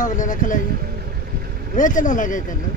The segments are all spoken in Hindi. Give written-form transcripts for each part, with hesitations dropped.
हिसाब ले रख ले बेचना लगे चलो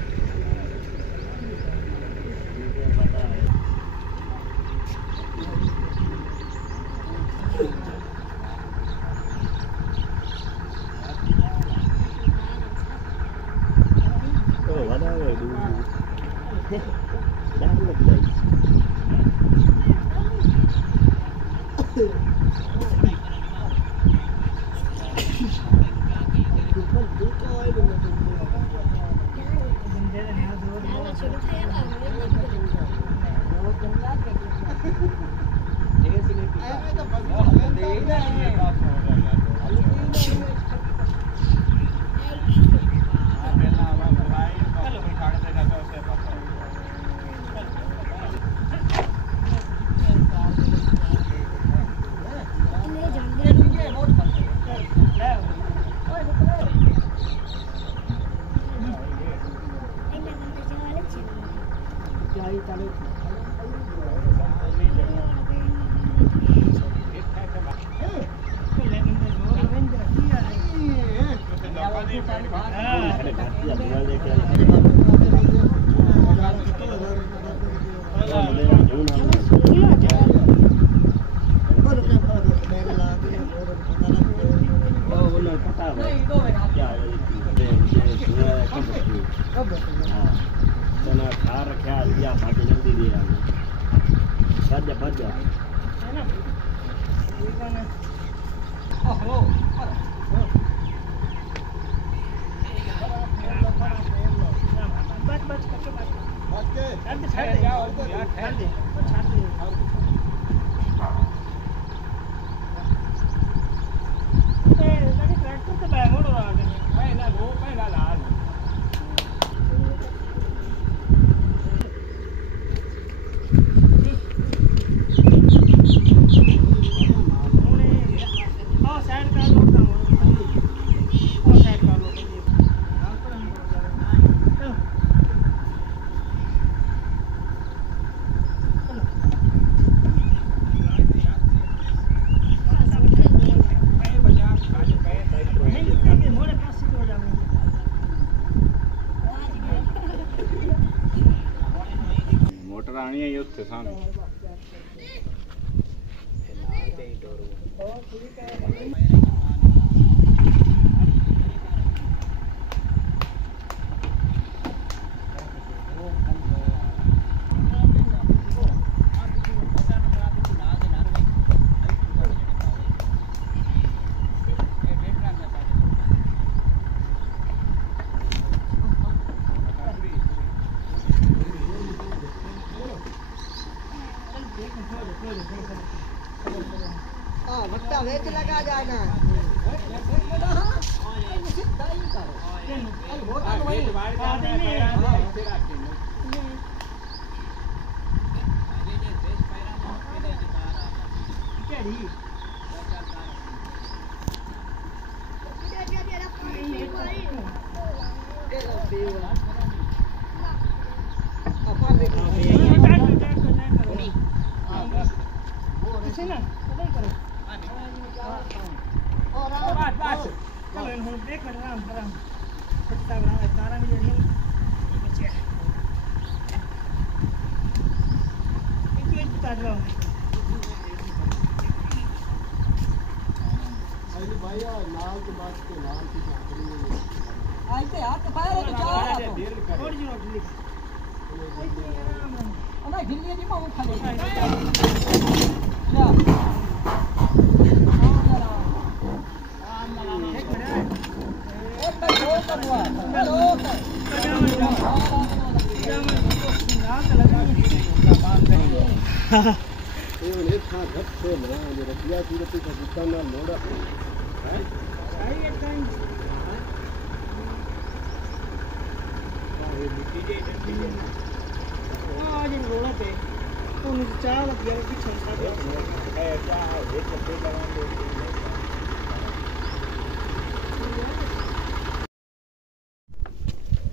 वेच लगा जाना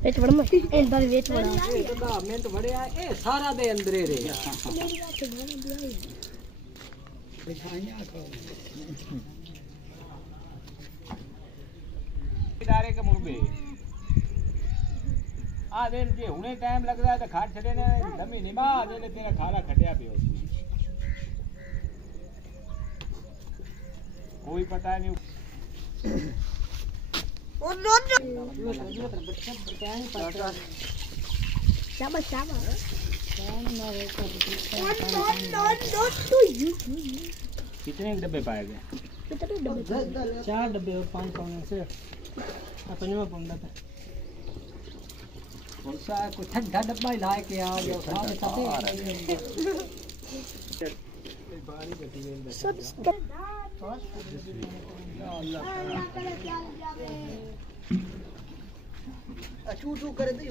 वेच बड़ा मत इन बार वेच बड़ा ए तो मैं तो बड़े आ ए सारा दे अंदर रे मेरी बात सुन दिया दिखाइया को दारे के मुर्बे आ देन जे हुने टाइम लगदा है तो खाट छड़े ने दमी निभा देले तेरा खारा खटिया पियो कोई पता नहीं शाबाश शाबाश कितने डब्बे पाए गए? 4 डब्बे और 5 पाउंड से पंजवा पाउंड था कौन सा कोई ठंडा डब्बा ही लाए के आ गया सारे साथे सब चू चू करे दी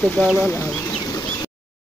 तो गाना ला